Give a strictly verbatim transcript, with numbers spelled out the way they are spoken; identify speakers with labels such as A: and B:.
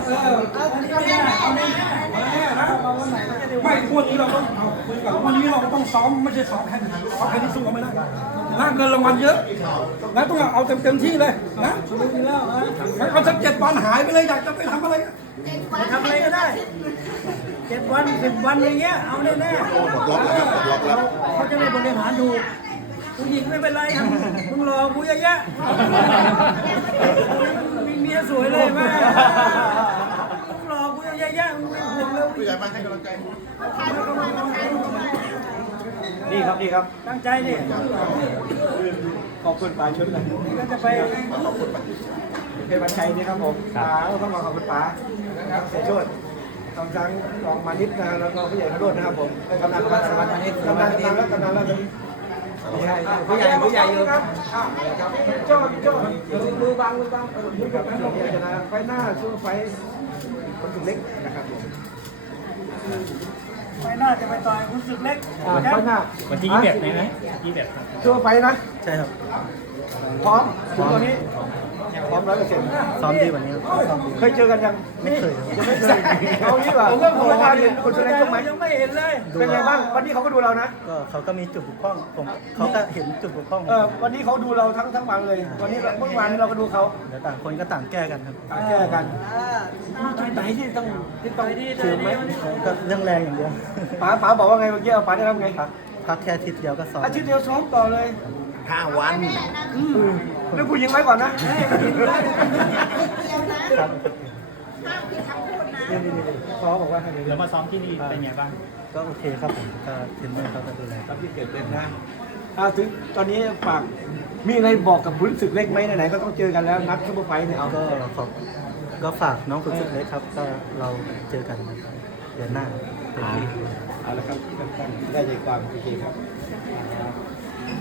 A: เออเอาอันนี้ไม่ได้เอาแน่ๆเอาแน่ๆนะไม่พวกนี้เราต้องเอาคุยกันวันนี้เราต้องซ้อมไม่ใช่ซ้อมแค่นี้ซ้อมแค่นี้สู้กันไม่ได้นะเงินรางวัลเยอะนะต้องเอาเต็มเต็มที่เลยนะชูมือแล้วนะเอาสักเจ็ดวันหายไปเลยอยากจะไปทำอะไร
B: ทำอะไรก็ได้เจ็ดวันสิบวันอย่างเงี้ยเอาแน่ๆล็อกแล้วล็อกแล้วเขาจะได้บริหารดูผู้หญิงไม่เป็นไรมึงรอกูเยอะแยะมีเมียสวยเลยแม่มึงรอกูเยอะแยะมึงไม่ห่วงเลยผู้ใหญ่มาให้กำลังใจ
C: นี่ครับนี่ครับ
B: ตั้งใจดิ
C: ขอบคุณป๋าชุดเลย
B: ก็จะไป
C: ขอบคุณเพชรบัญชัยนี่ครับผมป๋าต้องขอบคุณป๋านะครับเสียโชดทองจังรองมานิดนะแล้วก็ผู้ใหญ่นรดนะครับผมกำนันกำนันกำนันกำนันแล้วกำนันแล้วผู้ใหญ่ผู้ใหญ่ผู้ใหญ่เยอะครับโจ้โจ้มือบางมือบางมือกับผู้ใหญ่นะไฟหน้าช่วงไฟคนสุดเล็กนะครับ
B: ไปหน้าจะไปต่อยคุณศึกเล็ก
C: ไฟหน้า
D: วันที่ยี่สิบเอ็ดนะยี่สิบเอ็ดครับ
C: ช่วงไฟนะ
D: ใช่ครับ
C: พร้อมถึงตอนนี้พร้อมร้อยเปอร์เซ็นต์
D: ซ้อมดีกว่านี้
C: เคยเจอกันยัง
D: ไม่เคย
C: ยังไม่เคยเอางี้ป่ะผมก็ผมว่าคุณสุดเล็กตรงไหน
B: ยังไม่เห็นเลย
C: เป็นไงบ้างวันนี้เขาก็ดูเรานะ
D: ก็เขาก็มีจุดบกพร่องผมเขาก็เห็นจุดบกพร่อง
C: เออวันนี้เขาดูเราทั้งทั้งวันเลยวันนี้เมื่อวานนี้เราก็ดูเขา
D: เดี๋ยวต่างคนก็ต่างแก้กันครับ
C: ต่างแก้กันจุดไหนที่ต้องที่ต้องถือไหม
D: ก็เรื่องแรงอย่างเดียว
C: ป๋าป๋าบอกว่าไงเมื่อกี้ป๋าได้รับไงครับ
D: พักแค่อาทิตย์เดียวก็ซ้อม
C: อาทิตย์เดียวซ้อมต่อเลย
B: ห้าวัน
C: เรื่องผู้หญิงไว้ก่อนนะนี่นี่นี่ซ้อมบอกว่า
D: เดี๋ยวมาซ้อมที่นี่เป็นไงบ้างก็โอเคครับผมก็เทรนเนอร์เขาก็ดูแล
C: ครับที่เกิดเป็นนะอ่าถึงตอนนี้ฝากมีอะไรบอกกับคุณศึกเล็กไหมไหนๆก็ต้องเจอกันแล้วนัดซุปเปอร์ไฟท์เนี่ยเอา
D: ก็ขอบก็ฝากน้องคุณศึกเล็กครับก็เราเจอกันเดือนหน้าเต็มที่
C: เอาละครับได้ใจความโอเคครับ